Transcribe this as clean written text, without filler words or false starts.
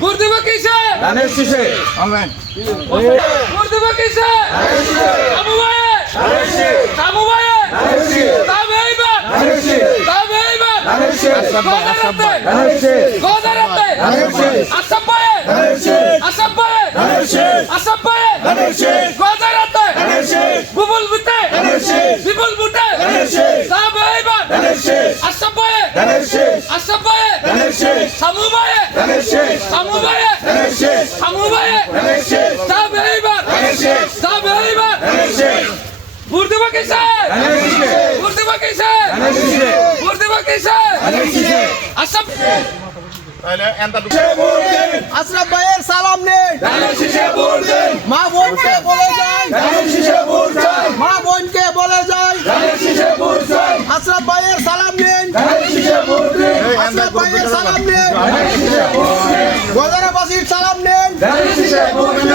vote দেব কিসে ধানের শীষে আমেন ভোট দেব কিসে আবু ভাই ধানের শীষ আবু ভাই ধানের শীষ তবে এইবার ধানের শীষ তবে এইবার ধানের শীষ গদারাতে ধানের শীষ গদারাতে ধানের শীষ আসাম ভাই ধানের শীষ আসাম ভাই ধানের শীষ আসাম ভাই ধানের শীষ গদারাতে ধানের শীষ বুবুল বুতে ধানের শীষ বিপুল বুতে ধানের শীষ তবে এইবার ধানের শীষ আসাম ভাই ধানের শীষ আসাম ভাই ধানের শীষ সামু ভাই ধানের শীষ সামু ভাই ধানের শীষ সামু ভাই ধানের শীষ তবে এইবার ধানের শীষ তবে এইবার ধানের শীষ ভোট দেব কিসে ধানের শীষে ভোট দেব কিসে ধানের শীষে ভোট দেব কিসে ধানের শীষে আসাম আশরাফ ভাইয়ের সালাম নেই ধানের শীষে ভোট দেন মা বোনকে বলে যায় ধানের শীষে ভোট চাই মা বোনকে বলে যায় ধানের শীষে ভোট চাই আশরাফ ভাইয়ের সালাম নেই ধানের শীষে ভোট দেন আশরাফ ভাইয়ের সালাম নেই ধানের শীষে ভোট দেন গজারাবাসীর সালাম নেন ধানের শীষে ভোট দেন